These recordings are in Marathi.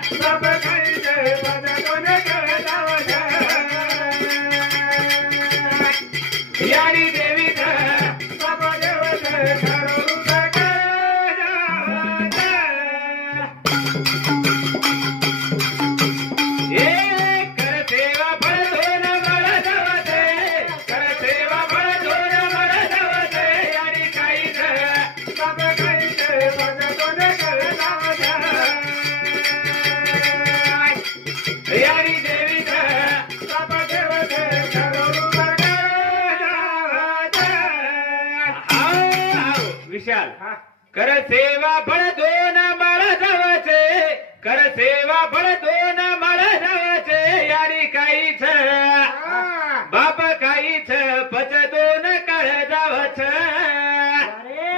बाप काहीच बदलून कळत यारी देवीच बाप देवच ठरवून विशाल कर सेवा फळ दोन मळ जावचे कर सेवा फळ दोन मळ जावचे यारी काहीच बाप काहीच पच दोन कळ जावच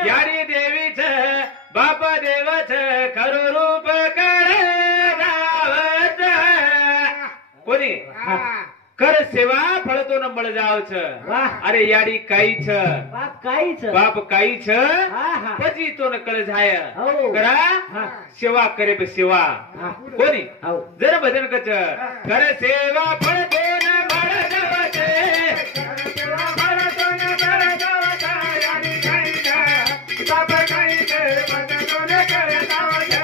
यारी देवीच बाप देवच खरं रूप कळ जावच कोणी कर सेवा फळ दोन मळ जावच अरे याडी काहीच बाप काहीच पजी तो न कळ जाय करा सेवा करे बे सेवा कोणी जर भजन कच कर सेवा फळ दोन मळ जावचे बाप काहीच दोन कळ जावच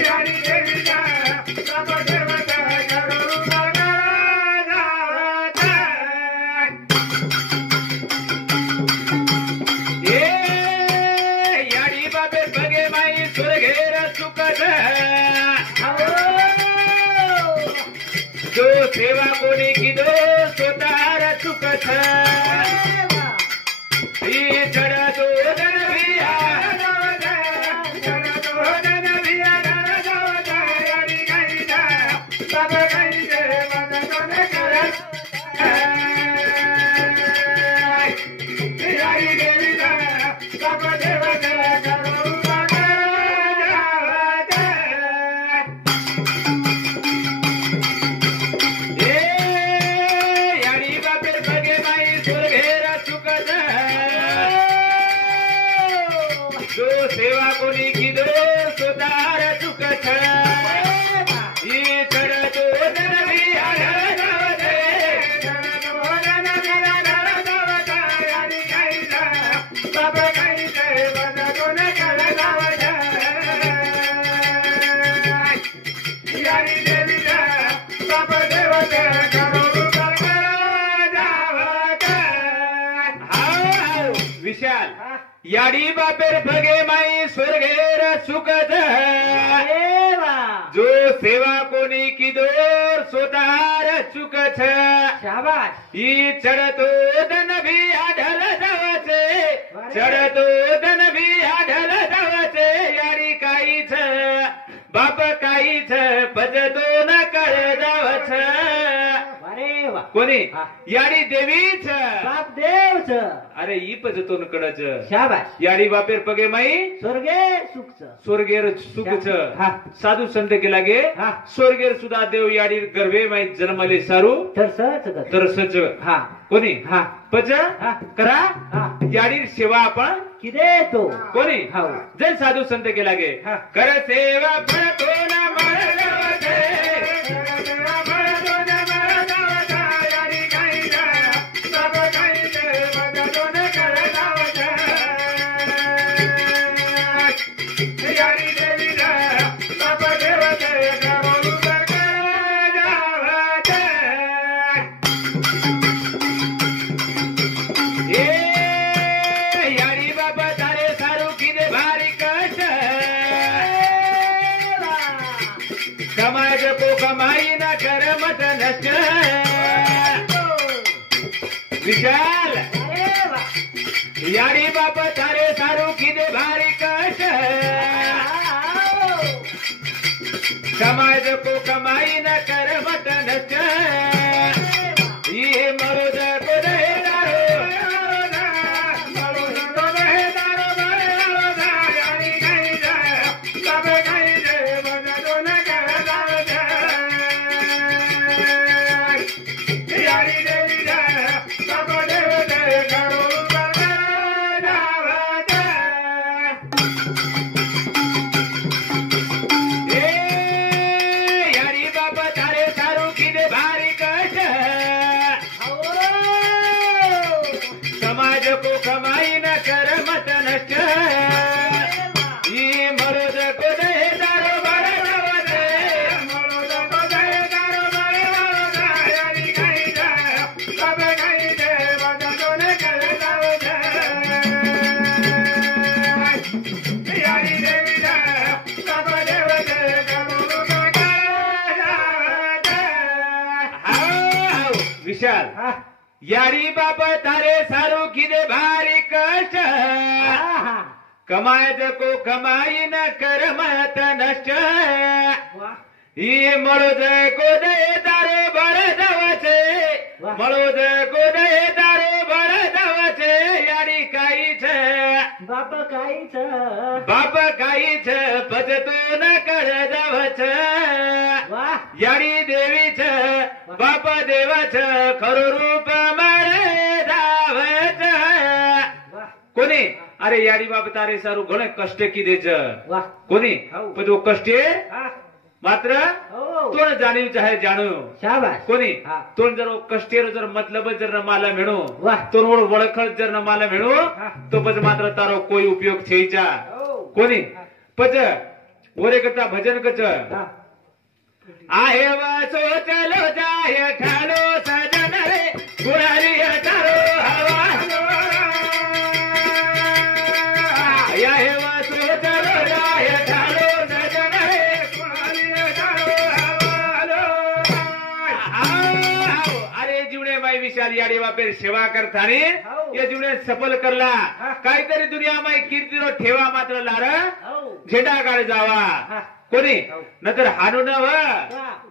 याडी देवीचा बाप जो सेवा कोणी किदो स्वतः चुकत चढ तो धन भिया सेवा कोणी किदो स्वतः चुकत तो धन भिया बाप काहीच बदलून कळत यारी देवीचा बाप देवच विशाल याडी बापेर भगे माई स्वर्गेर सुखद जो सेवा कोणी किदोर स्वतः चुकत शाबाश ही चढतो धन भी आढळ जावचे चढतो धन भी आढळ जावचे यारी काहीच बाप काहीच पद दोन कळ जावच कोणी याडी देवीच बाप देवच अरे ही पजतोन कडच शाबाश याडी बापेर पगे माई स्वर्गे सुखच स्वर्गेर सुखच साधू संत के लागे स्वर्गेर सुद्धा देव याडी गर्भे माई जन्मले सारू तरसच कोणी पच करा याडी सेवा आपण किदे तो कोणी जय साधू संत के लागे कर सेवा फळ कोण कमाई न कर मत नष्ट विशाल यारी बाप तारे सारू किदे भारी कष्ट समाज को कमाई न कर मत नष्ट ये मरोद को विशाल यारी बाप तारे सारू किदे भारी कष्ट कमायत को कमाई न कर मत नष्ट ही मळोद गोदय दारो बळ जावचे मळोद गोदय दारो बळ जावचे यारी काहीच बाप काहीच भजतो न कर जावच यारी देवीच बाप देवाच खरो रूप मारे जावच कोणी अरे यारी बाप तारे सारू घणे कष्ट किदेच कोणी पण तो कष्टे मात्र तोण जाणीव चाहे जाणू कोणी तोण जर कष्टेर जर मतलब जर नमाला मेणो तोण वळखळ जर नमाला मेणो तो पच मात्र तारो कोई उपयोग छेचा कोणी पच ओरे करता भजन कच आहे वासो चलो जाय ठालो सजन रे गुणारी तारो हवा आहे वासो चलो जाय ठालो सजन रे गुणारी तारो हवा अरे जीवने माई विशाल याडी बापेर सेवा करतानी ये जीवने सफल करला काहीतरी दुनिया माई कीर्तीरो ठेवा मात्र लार झेंडा काढ जावा कोणी नंतर हाणून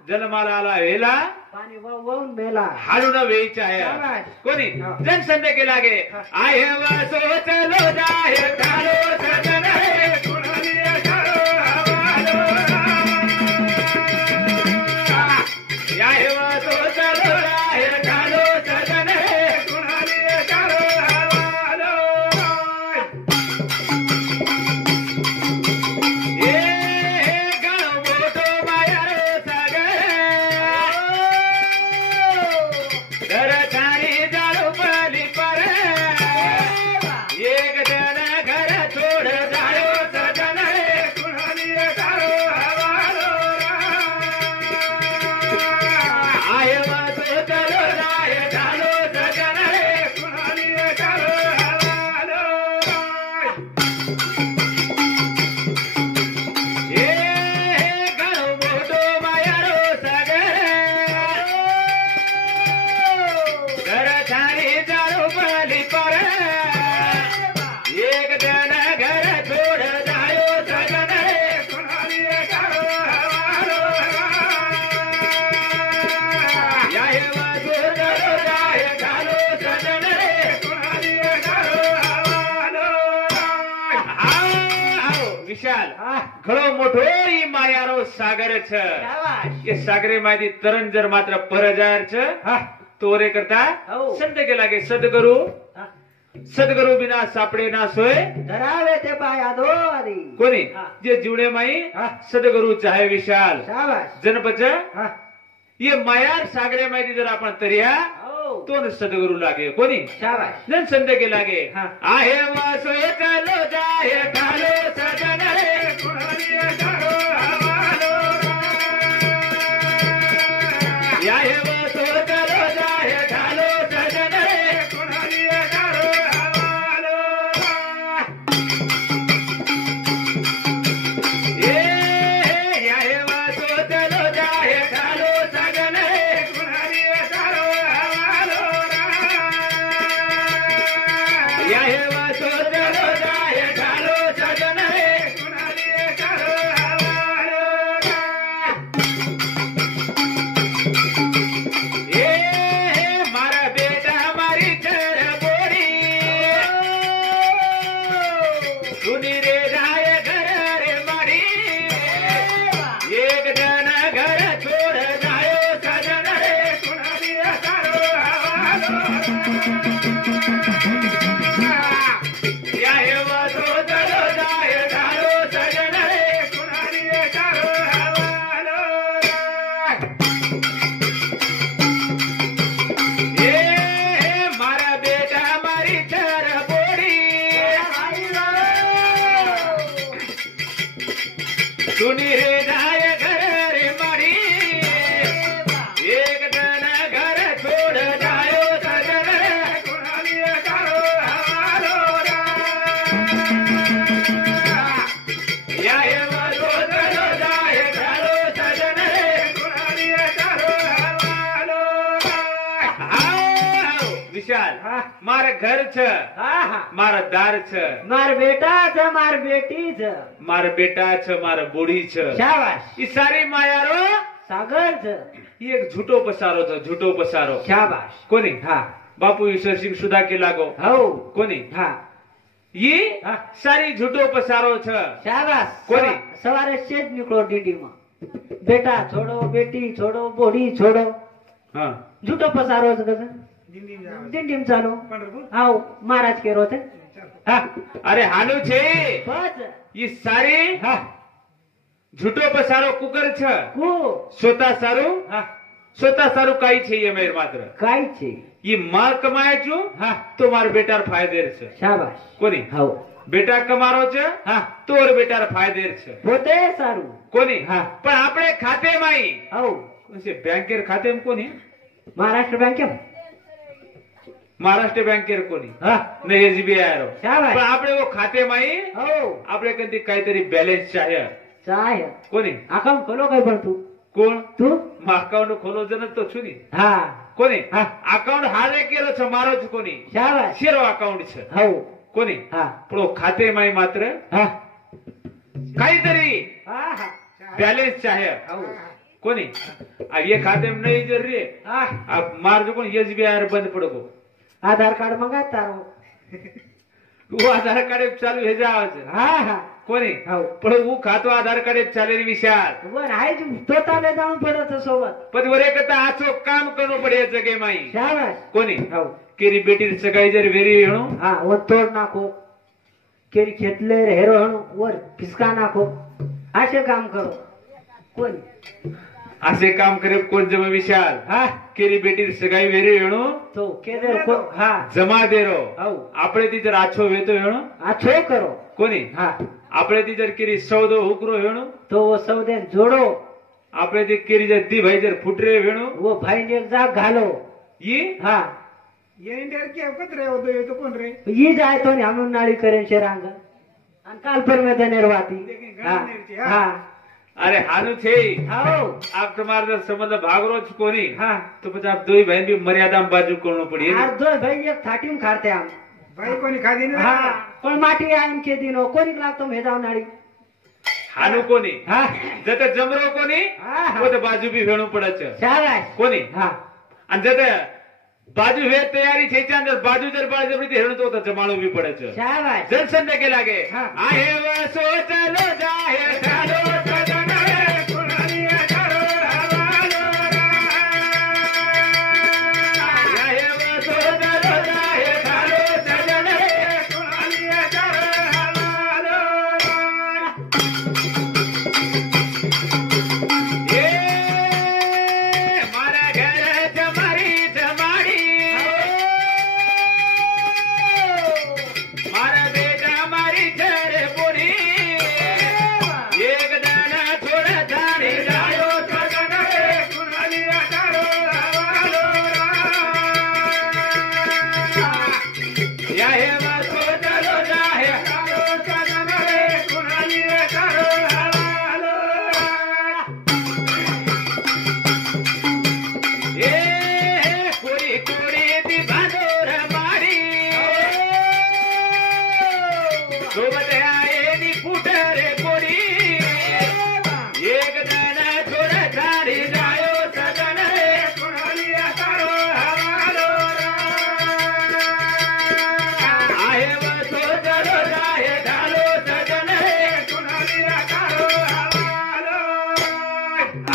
जन्माला आला वेला पाणी वाहून मेला हाणून वेईचा आहे कोणी जनसंध केला गे आहे वासो चलो जाय ठालो सजन रे गुणारी तारो हवा आहे वासो चलो जाय ठालो सजन रे गुणारी तारो घणो मोठो ई मायारो सागर छ ये सागरे मायदी तरन जर मात्र परजार छ तोरे करता संत के लागे सदगुरु सदगुरु बिना सापडे ना सोय धरावे ते पाया दो आधी कोणी जे जीवने माई सदगुरु चाहे विशाल जनपच ये मायार सागरे मायदी जर आपण तरिया तो सदगुरु लागे कोणी जन संत के लागे आहे वासो चलो जाय ठालो सजन रे गुणारी तारो हवालो आहे वासो चलो जाय ठालो सजन रे गुणारी तारो हवालो आहे वासो चलो जाय ठालो सजन रे गुणारी तारो आहे वासो चलो जाय ठालो सजन रे गुणारी तारो मारा बेटा मारी चर बोरी सुनी रे जाय घर रे मारी एक जन घर छोड़ जायो सजन रे गुणारी तारो आहे वासो चलो जाय ठालो सजन रे गुणारी तारो मारा बेटा मारी चर बोरी सुनी रे जाय घर रे मारी एक जन घर छोड़ जायो सजन रे गुणारी तारो आहे वासो चलो जाय ठालो सजन रे गुणारी तारो હા મારે ઘર છે, હા હા મારા દાર છે, માર બેટા છે માર બેટી છે મારા બેટા છે, મારા બુઢી છે. શાબાશ ઈ સારી માયારો સાગર છે ઈ એક झूठो પસારો છે, झूठो પસારો. શાબાશ કોની? હા બાપુ ઈશ્વરસિંહ સુધા કે લાગો. હવ કોની? હા ઈ હા સારી झूठो પસારો છે. શાબાશ કોની? સવારે સેજ નીકળો ડીડીમાં બેટા છોડો બેટી છોડો બોડી છોડો હા જૂઠો પસારો છે કદા દિંડીમ ચાલો આવ મહારાજ કેરો છે હા અરે હાલું છે બસ ઈ સારી હા झूठो પસારો કુકર છે. કુ સોતા સારું હા સોતા સારું કઈ છે એ મેર માત્ર કાઈ છે ઈ માં કમાય છું હા તો મારા બેટાર ફાયદેર છે. શાબાશ કોની? હાવ બેટા કમારો છે હા તો બેટાર ફાયદેર છે. પોતે સારું કોની? હા. પણ આપણે ખાતે માં હાવ બેંકેર ખાતે કોની? મહારાષ્ટ્ર બેંક કેમ મહારાષ્ટ્ર બેંકેર કોની? હા ને એસબીઆઈ આરો. શાબાશ. પણ આપણે એવો ખાતે માં હાવ આપણે કદી કાઈતરી બેલેન્સ ચાહે. ચાય કોની? આકામ ખોલો કઈ પણ તું કોણ? તું અકાઉન્ટ ખોલો જન તો છું ની. હા કોની? હા. અકાઉન્ટ હારે કેરો છે મારો જ કોની? શાબાશ શેરો અકાઉન્ટ છે. હાવ કોની? હા પણ ખાતે માં માત્ર હા કાઈતરી હા હા બેલેન્સ ચાહે. હાવ કોની? આ એ ખાતે નહીં જરૂરી હા આ માર જો કોણ એસબીઆઈ બંધ પડકો આધાર કાર્ડ મંગા તારો હું આધાર કાર્ડ ચાલુ હેજા આવે છે. હા હા કોની? હાવ પણ હું ખાતો આધાર કાર્ડ ચાલે ની વિશાળ બર હાઈ જ તો તાલે જાણું પડે તો સોબત પછી વરે કરતા આછો કામ કરવું પડે એ જગ્યાએ માં. શાબાશ કોની? હાવ કેરી બેટી સગાઈ જર વેરી હેણું હા ઓતોડ નાખો કેરી ખેતલે હેરો હણો ઓર ખિસકા નાખો આશે કામ કરો કોણ આસે કામ કરે કોણ જમે વિશાળ હા કેરી બેટી સગાઈ વેરી હેણું તો કેદર કો હા જમા દેરો હાવ આપણે થી જર આછો વેતો હેણું આ છો કરો કોની? હા આપણે થી જર કેરી સૌદો હુકરો હેણું તો વો સૌદે જોડો આપણે થી કેરી જર દી ભાઈ જર ફૂટરે હેણું वो भाई ने जा घालो ઈ हाँ ये इंडिया क्या कत रहे हो तो ये तो कौन रहे ये जाए तो नहीं हम नाड़ी करें शेरांग काल पर में धनेरवाती हाँ हाँ અરે હાનું છે आओ આપ તમારે સંબંધ ભાગરો જ કોની? हाँ તો પછી આપ દોઈ બહેન બી મર્યાદામાં બાજુ કરવું પડે. आज दो भाई एक थाटी में खाते हम भाई को नहीं खादी नहीं हाँ पण माटी आम के दिनो कोनी लाग तो भेजाव नाड़ी હાનું કોની? हाँ જતે જમરો કોની? हाँ हाँ પોતે બાજુ બી વેણું પડે છે. शाबाश કોની? हाँ અને જતે બાજુ વે તૈયારી થઈ છે અંદર બાજુ જર બાજુ જબરી હેણું તો જમાડવું બી પડે છે. शाबाश દર્શન કે લાગે હા. આહે વસો ચલો જાહે ચાલો સજન રે કુણાલિયા ચારો હવાલો આહે વસો ચલો જાહે ચાલો સજન રે કુણાલિયા ચારો હવાલો એ મારા ઘર જમારી જમાડી મારા બેટા મારી ઘરે પૂરી એક દાના થોડા ધાણી જાયો સગન રે કુણાલિયા ચારો હવાલો યાહે વસો ચલો જાહે ચાલો સગન રે કુણાલિયા ચારો હવાલો એ કોરી કોરી દી ભાદોર મારી સોબતે આયેલી ફૂટરે કોરી એક દાના થોડા ધારી જાયો સગન રે કુણાલિયા ચારો હવાલો આહે વસો ચલો જાહે ઢાલો સગન રે કુણાલિયા ચારો હવાલો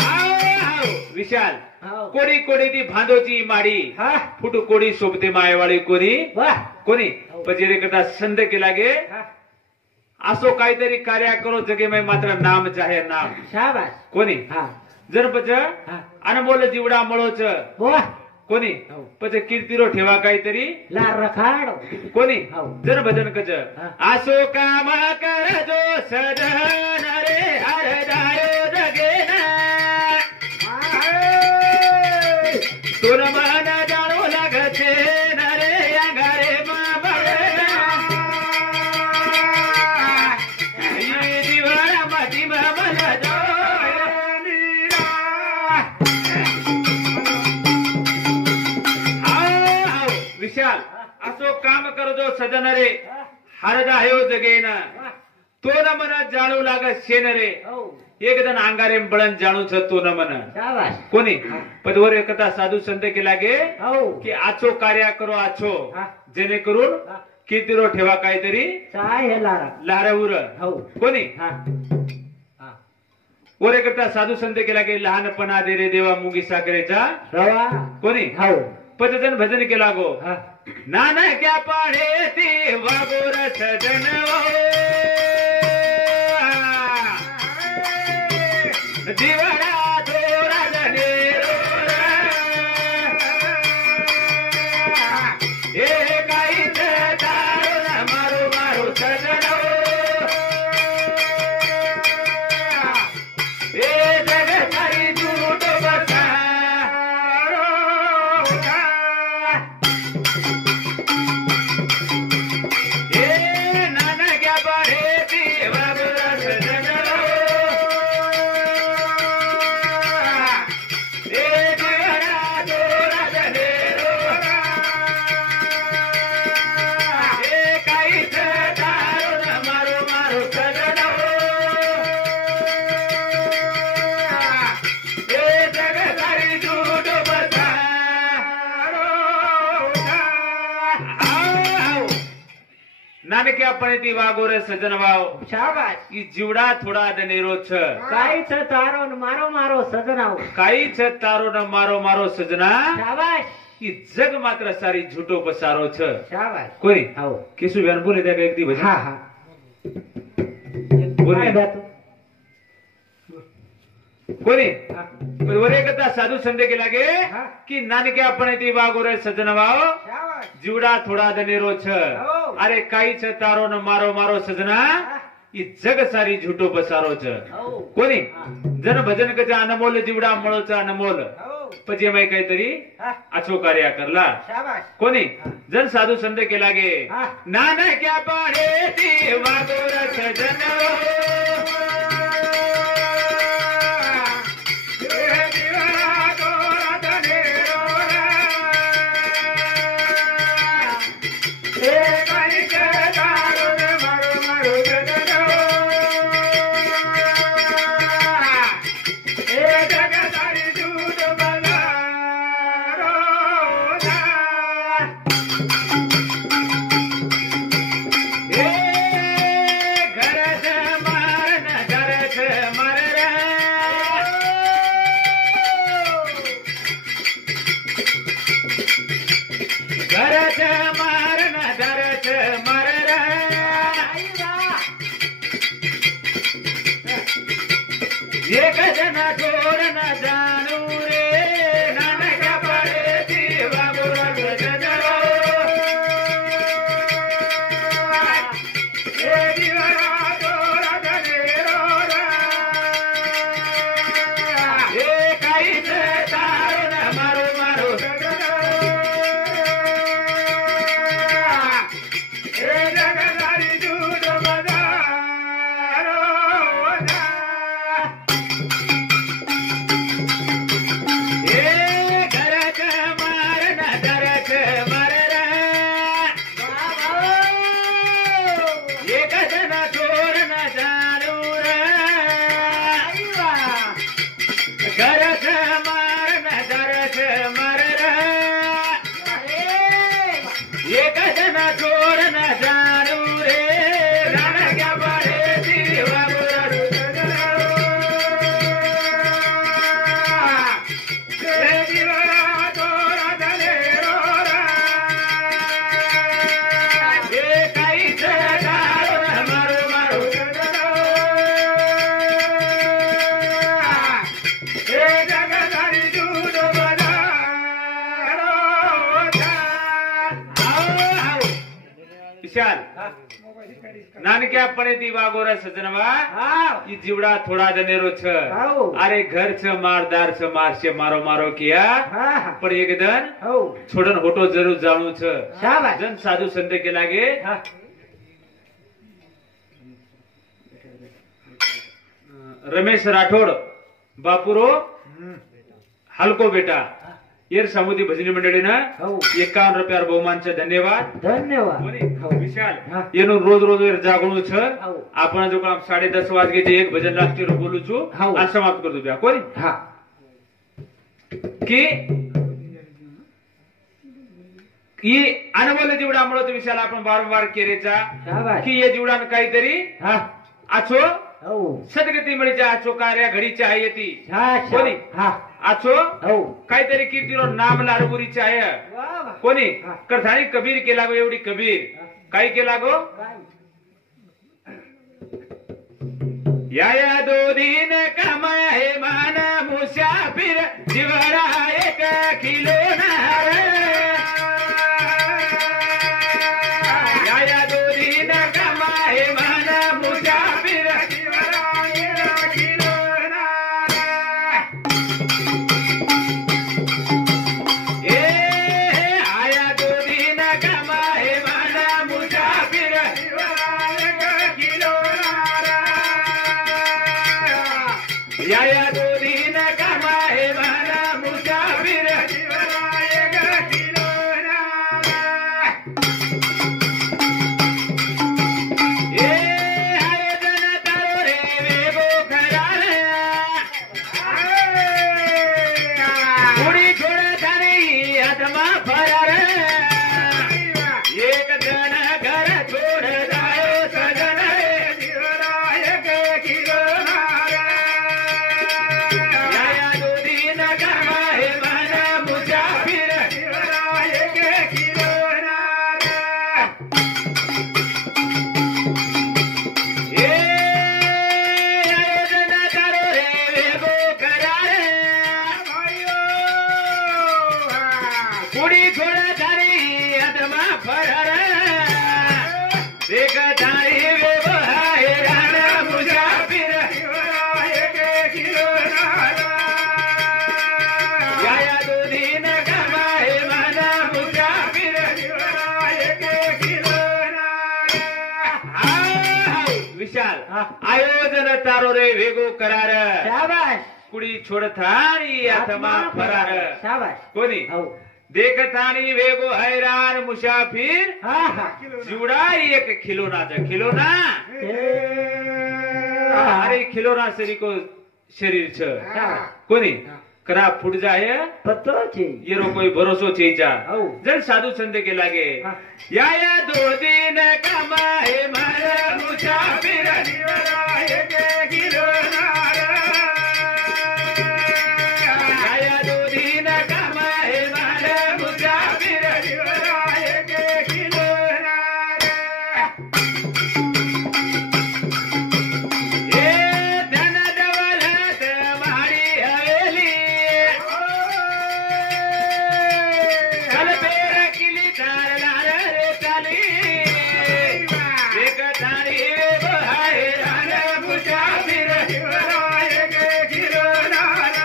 આવ વિશાલ आओ કોડી કોડી થી ભાંદોચી માડી हाँ ફૂટુ કોડી સોબતે માય વાળી કોરી वाह કોની? પછી રે કરતા સંદે કે લાગે हाँ આસો કાયતરી કાર્ય કરો જગે મેં માત્ર નામ ચાહે નામ शाबाश કોની? हाँ જર પછી हाँ આને બોલે જીવડા મળો છે वाह કોની? પછી કીર્તિરો ઠેવા કાયતરી लार रखाड़ो કોની? હાઉ. જર ભજન કજ હા. આસો કામ કરજો સજન રે હરદાયો જગે ના તુર મન જાણો લાગે છે નરે અંગારે માં બળના ઈ દીવારા માટી માં મન વિશાલ जो काम करतो सजन रे हरदा हयो जगेन तो न मन जाणू लाग शेन रे हो एकदन अंगारे बळन जाणू छ तो न मन शाबाश कोणी पदवर एकता साधू संत के लागे हो की आचो कार्य करो आचो हा. जेणेकरून हा. कितीरो ठेवा काहीतरी चाय हे लारा लहारवर हो कोणी हा हा वर एकता साधू संत के लागे लहानपणा दे रे देवा मुंगी साखरेचा रवा कोणी हो पदजन भजन केला गो हा नाना क्या पाडे ती वागोर सजन जीवना थोरा जने हे काहीच दारुण मारू मारू सजन हे जग सारी झूठ बसा नाना क्या पाडे ती वागोर सजन नानके આપણે તી વાગોરે સજન વાવ શાબાશ ઈ જીવડા થોડા દનેરો છે કાઈ છે તારો ને મારો મારો સજનાઓ કાઈ છે તારો ને મારો મારો સજના શાબાશ ઈ જગ માત્ર સારી झूठो પસારો છે શાબાશ કોઈ આવો કેસુ બેન બોલે દે એક દી હા હા બોલે કાંઈ બાતું. કોની હા. વરે કથા સાધુ સંતે કે લાગે હા. કે નાનકે આપણે તી વાગોરે સજન વાવ શાબાશ જીવડા થોડા દનેરો છે હો. અરે કાઈ છે તારો ને મારો મારો સજના હા. ઈ જગ સારી झूठो પસારો છે હો કોની હા. જન ભજન કે અનમોલ જીવડા મળો છે અનમોલ હો પછી એમાં કાहीतरी હા આછો કાર્ય કરલા શાબાશ કોની હા. જન સાધુ સંત કે લાગે હા. નાના ક્યાં પાડે તી વાગોર સજન एक जन छोड़ न जानू रे नानक पड़े ती वागोर सजन हे जीवना तोरा दनेरो हे काई છે તારો ને મારો મારો સજન हे જગદારી જૂઠ બજારો विशाल नानक्या पड़े वागोरा सजनवा હા ई जीवड़ा थोड़ा दनेरो छ આવો अरे घर छ मारदार छ मारसे मारो मारो किया હા पर एक दिन હો छोड़न होटो जरूर जाणू छ શાબાશ जन साधु संत के लागे હા रमेश राठोड बापुरो हलको बेटा येर सामुदी भजनी मंडळीनं हो 51 रुपयावर बहुमानचे धन्यवाद धन्यवाद कोणी? हो. विशाल हा. એનું રોજ રોજ જાગણું છે हो. આપણે જો કામ 10:30 વાગે જે એક ભજન રાષ્ટ્રીય બોલું છું हो. આ સમાપ્ત કરી દઉં ब्या कोणी हा की ही अनुभव जीवडामुळे विशाल आपण वारंवार केरेचा शाबास की हे जीवडान काहीतरी हा आछो हो सदगती मिळीच्या आछो कार्या घडीच्या आहे ती हा कोणी? हा आछो हो काहीतरी कीर्तीरो नाम लारबुरीच्या आहे वा वा. कोणी हा. करताणी कबीर केला गो एवढी कबीर काय केला गो काय? या दो दिन कमाए मान मुसाफिर जीवरा एक किलो नार या दो दिन कमाए मान मुसाफिर जीवरा एक किलो नार ए आया दो दिन कमाए मान मुसाफिर जीवरा एक किलो नार या दो दिन कमाए माना मुसाफिर जीवनायक किलो ए आयोजन तारो रे वेगो करार उडी छोड़ थाने आत्मा फरार एक जन घर छोड़ जायो सजन जीवनायक किलो या दो दिन कमाए माना मुसाफिर जीवनायक किलो ए आयोजन तारो रे वेगो करार कुडी छोड़ थारी आत्मा फरार देख थारी वेगो हैरान मुसाफिर जीवनायक किलो या दो दिन कमाए माना मुसाफिर जीवनायक किलो विशाल हा. आयोजन तारो रे वेगो करार शाबास कुडी छोडथानी आत्मा फरार शाबास कोणी हो देखतानी वेगो हैरान मुसाफिर हा हा जीवडा एक खिलोना खिलोना हा. अरे खिलोना शरीर छ शाबास. कोणी करा फुट जाय पत्तो છે येरो कोई भरोसो चेजा हो. जन साधु संत के लागे हा. या दो दिन कमाए मारा मुसाफिर जीवनायक किलो नार या दो दिन कमाए मारा मुसाफिर जीवनायक किलो नार ए धन दौलत मारी हवेली कल पेर किली तार लार रे चाली एक तारी हैरान मुसाफिर जीवनायक किलो नार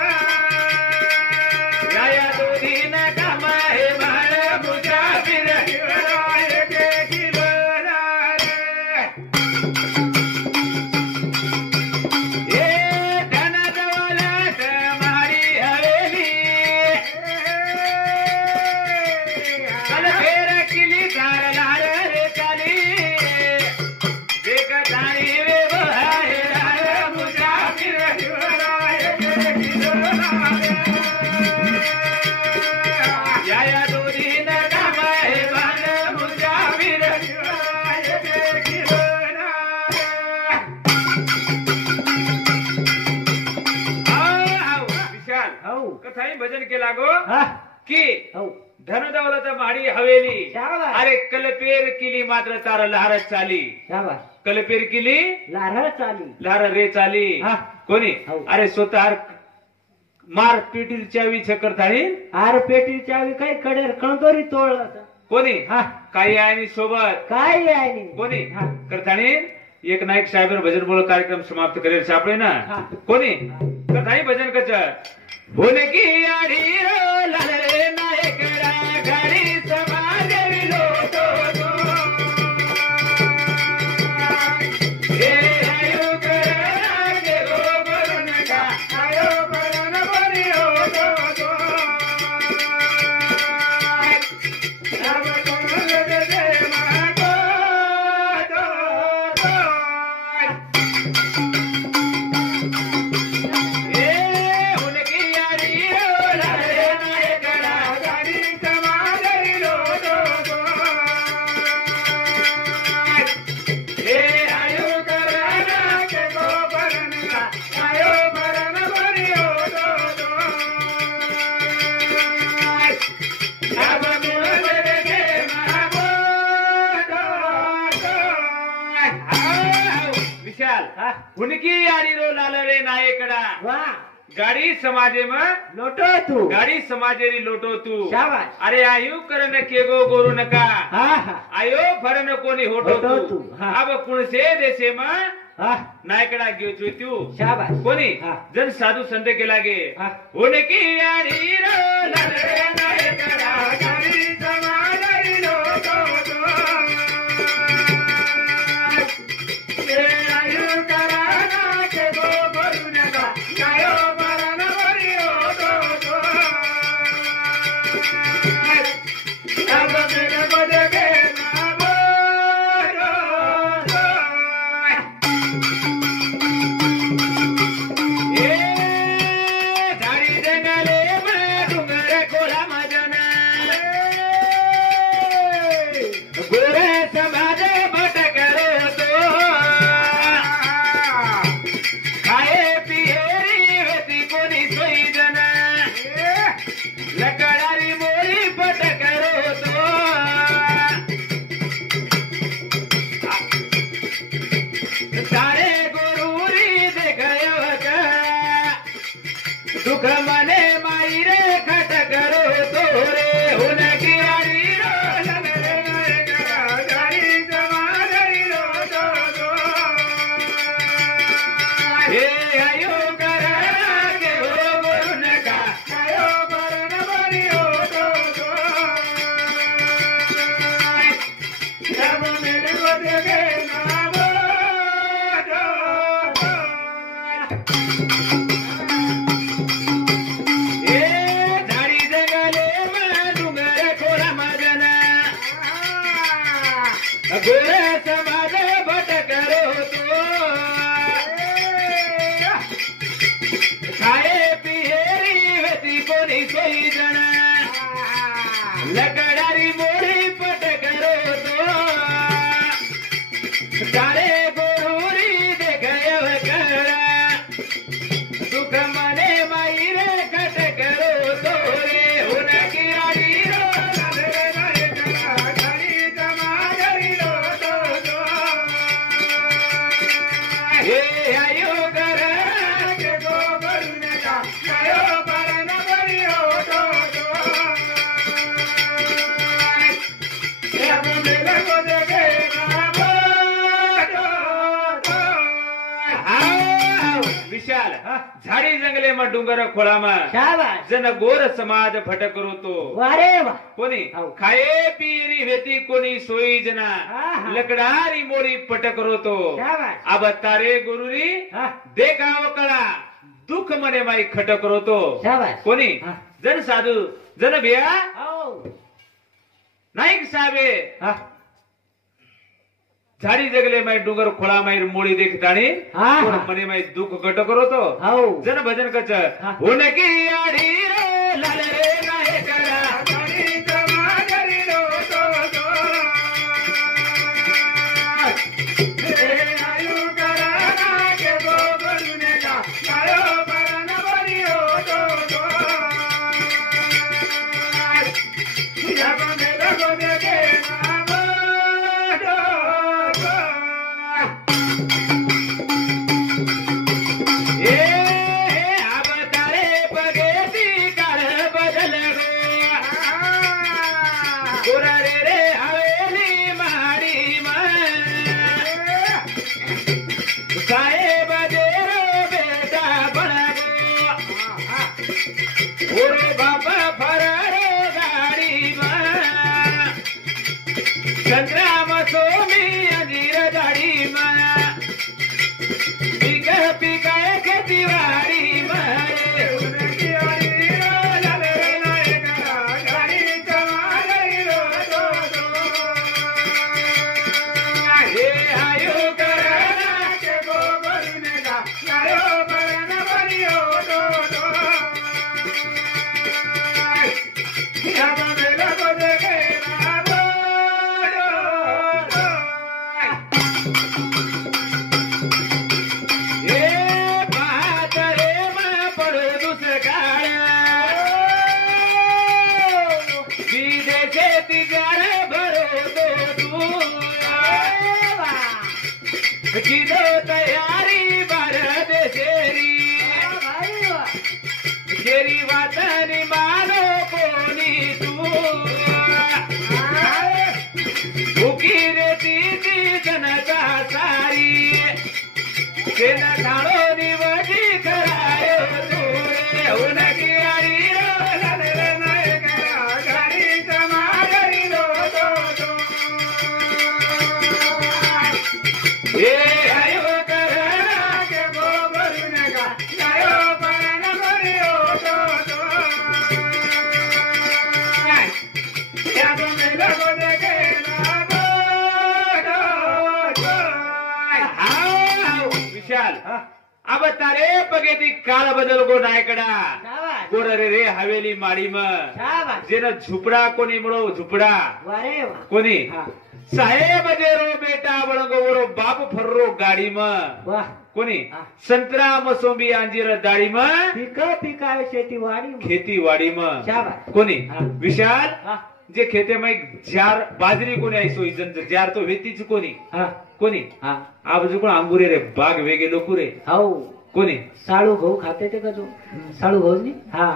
या दो दिन कमाए मारा मुसाफिर जीवनायक किलो नार ए धन दौलत मारी हवेली कल फेर किली तार लार रे चाली देख तारी वेगो हैरान मुसाफिर जीवनायक किलो नार या दो दिन कमाए माना मुसाफिर जीवनायक किलो नार विशाल हो कथाई भजन केला गो हा की हो धन दौलत माडी हवेली शाबास. अरे कलपेर किली मात्र तार लहार चाली शाबास कलपेर किली लारळ चाली लहार रे चाली हा. कोणी हो. अरे स्वतः मार पिटील चावी छकर थाळी आर पेटी चावी काय कडेर कणदोरी तोळला होता. कोणी हा काही आहे सोबत काय आहे नी? कोणी हा. करताणी एक नाईक साहेब भजन बोल कार्यक्रम समाप्त करेल सापडे ना हा. कोणी करताणी भजन कच होने की आडी रो लाले नायक रा घरी समाज विलो तो हे आयु करा के गो बरुन का आयो बरुन बरी हो तो उनकी यारी रो लाल रे नायकड़ा वाह गाड़ी समाजे में लोटो तू गाड़ी समाजेरी लोटो तू शाबाश अरे आयु करन केगो गोरु नका हा हा आयो फरन कोणी होटो होटो तू तू, हा. अब कुणसे देशे में हा नायकडा घेऊ तू शाबाश कोणी हा. जन साधू संत केला गे हा. उनकी यारी रो लाल रे नायकडा गाड़ी समाजेरी लोटो तू ए आयु करन केगो गोरु नका आयो फरन कोणी होटो तू अब मेरे बजे के ना बोलो ए झाड़ी जंगले में डूंगर खोला मजना गोरे समाज भटक रो तो खाए पिएरी वेती कोनी सोई जना लकड़ारी मोरी भटक रो तो तारे गुरुरी देखायो का दुख मने माई रे खटक रो तो रे उनकी यारी रो लाल रे नायकड़ा गाड़ी समाजेरी लोटो तो हे आयो करना के हो गुरु नका आयो परन बरी होटो तो जब मेरे को देखे ना बोलो ए झाड़ी जंगले में डूंगर खोला मजना गोरे समाज भटक रो तो खाए पिएरी वेती कोनी सोई जना लकड़ारी मोरी पटक रो तो तारे गोरूरी देखायो कड़ा दुख मने माई रे खटक रो तो रे उनकी यारी रो लाल रे नायकड़ा गाड़ी समाजेरी लोटो तो हे आयो करना के गो गोरु नका आयो परन बरी होटो तो अब मेरे को देखे ना बोलो आओ विशाल झाड़ी जंगले में डूंगर खोला में शाबाश जन गोर समाज भटक रो तो वारे वा कोणी हाव. खाए पिरी वेती कोणी सोई जना आहा. लकडारी मोरी पटक रो तो शाबाश अब तारे गुरुरी हा देखाव कळा दुख मने माई खटक रो तो शाबाश कोणी हा. जन साधू जन भिया हो नाईक साहेबे हा झाड़ी जगले में डूंगर खोला में मोड़ी देखतानी हा, कोण हा. मने में दुख खटक रो तो हो जन भजन कच हा. उनकी यारी रो लाल रे नायकड़ा गाड़ी समाजेरी लोटो तो हे आयु करना के गो गोरु नका आयो परन बरी होटो तो जब मेरे को देखे ना बोलो ए अब तारे पगेती कर बदल गो रे रे हवेली माड़ी में साहेब देरो बेटा बन गो ओरे बाबा फरारो गाड़ी में संग्राम सोमी अंजीर गाड़ी में पिका खेती वाड़ी मारे उनकी यारी रो लाल रे नायकड़ा गाड़ी समाजेरी लोटो तो हे आयु करना के गो गोरु नका आयो परन बरी होटो तो अब मेरे को देखे ना बोलो की दो तैयारी पगे ती काळ बदल गो नायकडा शाबास. गोर रे हवेली माडी म शाबास. जेन झुपडा कोणी म्हणो झुपडा वारे वा. कोणी हा. साहेब जेरो बेटा बळगो बाप फर्रो गाडी म वाह. कोणी हा. संतरा मोसंबी अंजीर डाळी म पिकावे शेती वाडी. खेती वाडी म शाबास. कोणी हा. विशाल हा. जे खेते मै जार बाजरी कोणी आहे सोयी जार तो वेतीच कोणी हा. कोणी हा. आबाजू कोण अंगुरे रे बाग वेगे लोकू रे हो. कोणी साळू गहू खाते ते का जो साळू गहू नी. हा.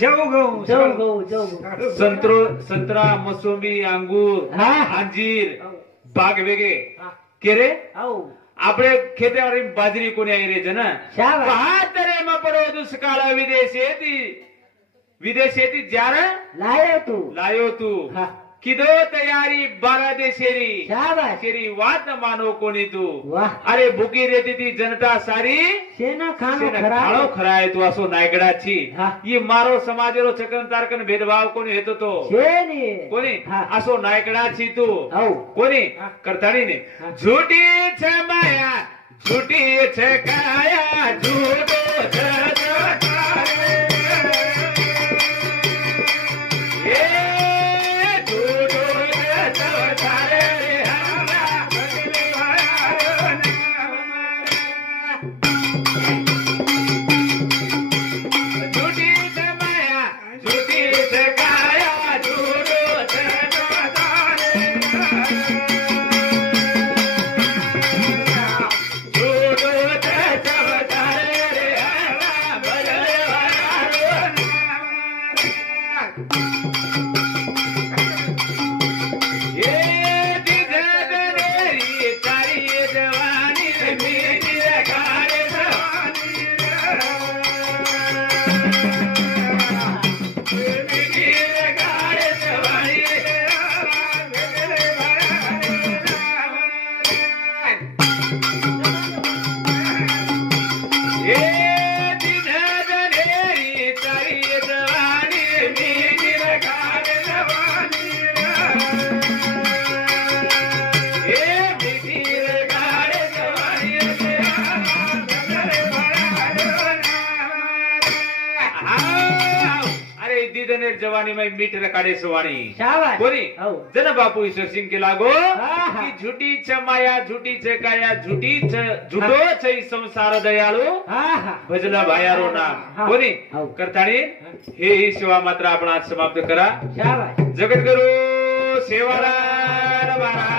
जाऊ गहू जाऊ गहू जाऊ गहू. संतरा मोसंबी अंगूर हा. अंजीर हो. बाग वेगे हा. के रे हो. આપણે ખેતવારી બાજરી કોને આવી રે છે ને શાબાશ. બહાતરે માં પડો દુષ્કાળ વિદેશેથી જ્યારે લાયો તું. લાયો તું હા. કીધો તૈયારી બારા દેશેરી શાબાશ. શેરી વાત ન માનો કોની તું વાહ. અરે ભૂકી રહેતી હતી જનતા સારી શેના ખાણો શેના ખરા. ખાણો ખરાય તું આસો નાયગડા છી હા. ઈ મારો સમાજરો ચકન તારકન ભેદભાવ કોની હેતો તો છે ને. કોની હા. આસો નાયકડા છી તું હઉ. કોની હા. કરતાડી ને હા. झूठी છે માયા झूठी છે કાયા झूठो છે જગતારે એ झूठो છે જગતારે રે હમરા બદલે ભાયો ના झूठी છે માયા झूठी છે કાયા झूठो છે જગતારે झूठो છે જગતારે રે હમરા બદલે ભાયો એ દીધે દરેરી તારી જવાની રે મીઠી રે ખારે જવાની રે મીઠી રે ખારે જવાની એ દીધે દરેરી તારી જવાની રે મીઠી રે ખારે જવાની એ મીઠી રે ખારે જવાની अरे दीदनेर जवानी में मीठ रकाडे सवाणी શાબાશ. कोणी હઉ. जन बापू ईश्वर सिंह के लागो હા. की झूठी छ माया झूठी छ काया झूठी छ झूठो छ ई संसार दयाळू હા હા. भजला भायारो नाम हा. कोणी हउ. करताणी हे ही सेवा मात्र आपण आज समाप्त करा શાબાશ. जगद्गुरु सेवालाल महाराज